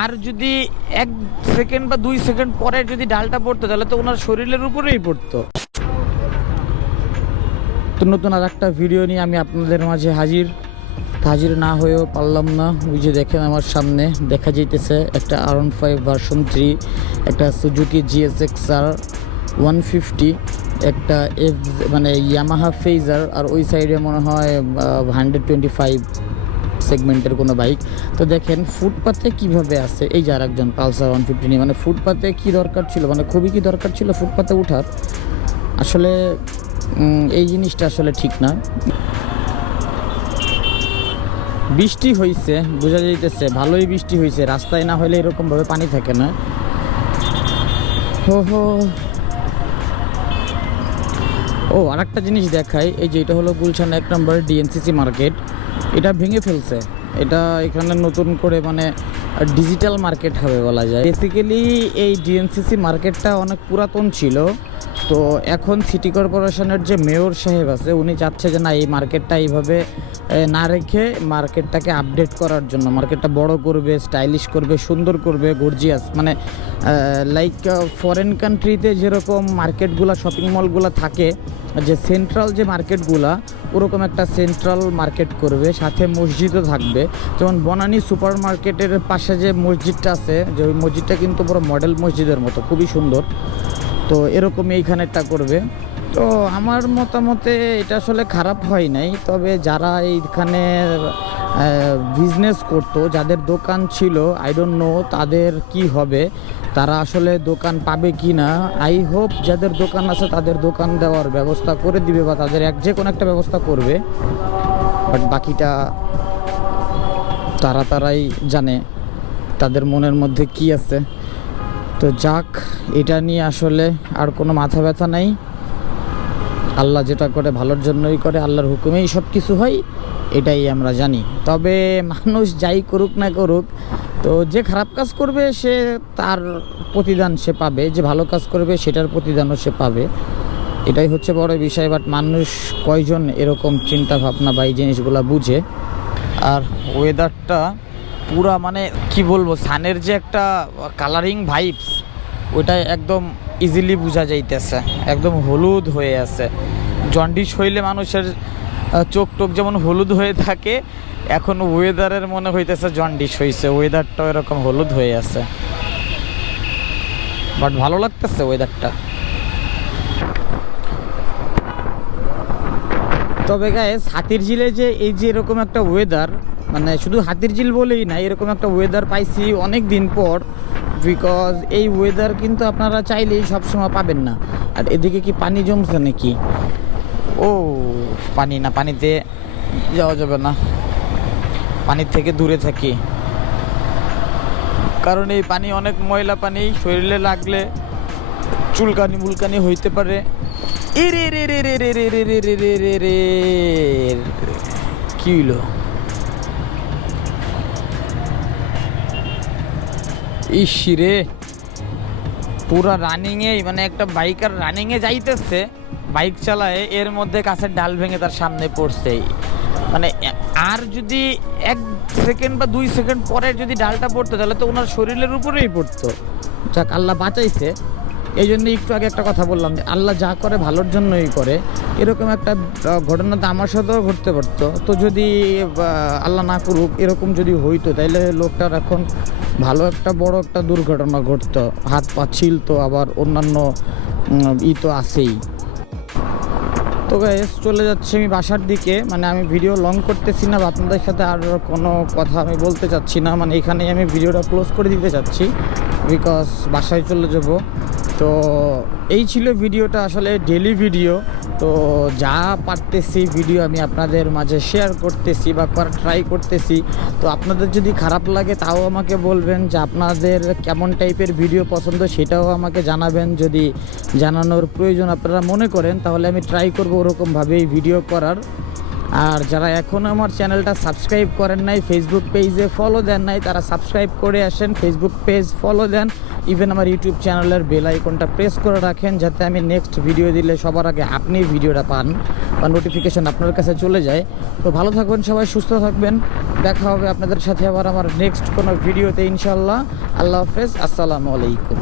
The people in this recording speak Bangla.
আর যদি এক সেকেন্ড বা দুই সেকেন্ড পরে যদি ডালটা পড়তো, তাহলে তো ওনার শরীরের উপরেই পড়তো। নতুন আর একটা ভিডিও নিয়ে আমি আপনাদের মাঝে হাজির। হাজির না হয়েও পারলাম না। ওই যে দেখেন আমার সামনে, দেখা যাইতেছে একটা আর ফাইভ ভার্সন থ্রি একটা Suzuki GSX R one fifty, একটা এফ মানে ইয়ামাহা ফেজার আর ওই সাইডে মনে হয় হান্ড্রেড টোয়েন্টি ফাইভ সেগমেন্টের কোনো বাইক তো দেখেন ফুটপাতে কীভাবে আছে? এই যে আর একজন পালসার ওয়ান ফিফটি নিয়ে মানে ফুটপাতে কি দরকার ছিল? মানে খুবই কি দরকার ছিল ফুটপাতে উঠার? আসলে এই জিনিসটা আসলে ঠিক না। বৃষ্টি হয়েছে বোঝা যাইতেছে, ভালোই বৃষ্টি হয়েছে রাস্তায় না হলে এরকমভাবে পানি থাকে না। হো ও আর একটা জিনিস দেখাই, এই যে এটা হলো গুলশান এক নম্বর ডিএনসিসি মার্কেট এটা ভেঙে ফেলছে। এটা এখানে নতুন করে মানে ডিজিটাল মার্কেট হবে বলা যায়। বেসিক্যালি এই ডিএনসিসি মার্কেটটা অনেক পুরাতন ছিল। তো এখন সিটি কর্পোরেশনের যে মেয়র সাহেব আছে, উনি চাচ্ছে যে না, এই মার্কেটটা এইভাবে না রেখে মার্কেটটাকে আপডেট করার জন্য। মার্কেটটা বড় করবে স্টাইলিশ করবে, সুন্দর করবে গর্জিয়াস মানে লাইক ফরেন কান্ট্রিতে যেরকম মার্কেটগুলো শপিং মলগুলো থাকে, যে সেন্ট্রাল যে মার্কেটগুলা, ওরকম একটা সেন্ট্রাল মার্কেট করবে, সাথে মসজিদও থাকবে। যেমন বনানী সুপার মার্কেটের পাশে যে মসজিদটা আছে, যে ওই মসজিদটা কিন্তু পুরো মডেল মসজিদের মতো, খুবই সুন্দর। তো এরকমই এইখানেরটা করবে। তো আমার মতামতে এটা আসলে খারাপ হয় নাই, তবে যারা এইখানে বিজনেস করতো, যাদের দোকান ছিল আই ডোন্ট নো তাদের কি হবে, তারা আসলে দোকান পাবে কি না আই হোপ যাদের দোকান আছে তাদের দোকান দেওয়ার ব্যবস্থা করে দিবে বা তাদের এক যে কোনো একটা ব্যবস্থা করবে। বাট বাকিটা তারা তারাই জানে তাদের মনের মধ্যে কি আছে। তো যাক, এটা নিয়ে আসলে আর কোনো মাথা ব্যথা নাই। আল্লাহ যেটা করে ভালোর জন্যই করে, আল্লাহর হুকুমেই সব কিছু হয়, এটাই আমরা জানি। তবে মানুষ যাই করুক না করুক, তো যে খারাপ কাজ করবে, সে তার প্রতিদান সে পাবে। যে ভালো কাজ করবে, সেটার প্রতিদানও সে পাবে। এটাই হচ্ছে বড় বিষয় বাট মানুষ কয়জন এরকম চিন্তা ভাবনা বা এই জিনিসগুলো বুঝে? আর ওয়েদারটা পুরা মানে কি বলব, সানের যে একটা কালারিং ভাইবস ওটা একদম ইজিলি বোঝা যাইতেছে। একদম হলুদ হয়ে আছে। জন্ডিস হইলে মানুষের চোখ টোক যেমন হলুদ হয়ে থাকে, এখন ওয়েদারের মনে হইতেছে জন্ডিস হয়েছে ওয়েদারটাও এরকম হলুদ হয়ে আছে। বাট ভালো লাগতেছে ওয়েদারটা তবে গায়ে হাতির ঝিলে যে এই যে এরকম একটা ওয়েদার মানে শুধু হাতির ঝিল বলেই না এরকম একটা ওয়েদার পাইছি অনেক দিন পর বিকজ এই ওয়েদার কিন্তু আপনারা চাইলেই সবসময় পাবেন না আর এদিকে কি পানি জমছে নাকি ও পানি না পানিতে যাওয়া যাবে না পানির থেকে দূরে থাকি কারণ এই পানি অনেক ময়লা পানি শরীরে লাগলে চুলকানি মুলকানি হইতে পারে কি হইল ইস রে পুরা রানিংয়ে মানে একটা বাইকার রানিংয়ে যাইতেছে বাইক চালায়, এর মধ্যে কাছের ডাল ভেঙে তার সামনে পড়ছে। মানে আর যদি এক সেকেন্ড বা দুই সেকেন্ড পরে যদি ডালটা পড়তো, তাহলে তো ওনার শরীরের উপরেই পড়তো। যাক, আল্লাহ বাঁচাইছে। এই জন্য একটু আগে একটা কথা বললাম যে আল্লাহ যা করে ভালোর জন্যই করে। এরকম একটা ঘটনা তো আমার সাথেও ঘটতে পারতো। তো যদি আল্লাহ না করুক, এরকম যদি হইতো তাহলে লোকটার এখন ভালো একটা, বড় একটা দুর্ঘটনা ঘটতো। হাত পা ছিলতো, আবার অন্যান্য ই তো আছেই। তো গাইস চলে যাচ্ছে আমি বাসার দিকে। মানে আমি ভিডিও লং করতেছি না, বা আপনাদের সাথে আর কোনো কথা আমি বলতে চাচ্ছি না। মানে এখানেই আমি ভিডিওটা ক্লোজ করে দিতে চাচ্ছি। বিকজ বাসায় চলে যাব। তো এই ছিল ভিডিওটা আসলে ডেলি ভিডিও তো যা পারতেছি ভিডিও আমি আপনাদের মাঝে শেয়ার করতেছি বা ট্রাই করতেছি। তো আপনাদের যদি খারাপ লাগে তাও আমাকে বলবেন যে আপনাদের কেমন টাইপের ভিডিও পছন্দ সেটাও আমাকে জানাবেন। যদি জানানোর প্রয়োজন আপনারা মনে করেন তাহলে আমি ট্রাই করব ওরকমভাবেই ভিডিও করার। আর যারা এখনও আমার চ্যানেলটা সাবস্ক্রাইব করেন নাই ফেসবুক পেজে ফলো দেন নাই, তারা সাবস্ক্রাইব করে আসেন ফেসবুক পেজ ফলো দেন। ইভেন আমার ইউটিউব চ্যানেলের বেল আইকনটা প্রেস করে রাখেন, যাতে আমি নেক্সট ভিডিও দিলে সবার আগে আপনি ভিডিওটা পান বা নোটিফিকেশন আপনার কাছে চলে যায়। তো ভালো থাকবেন সবাই, সুস্থ থাকবেন। দেখা হবে আপনাদের সাথে আবার আমার নেক্সট কোনো ভিডিওতে ইনশাল্লাহ আল্লাহ হাফেজ, আসসালামু আলাইকুম।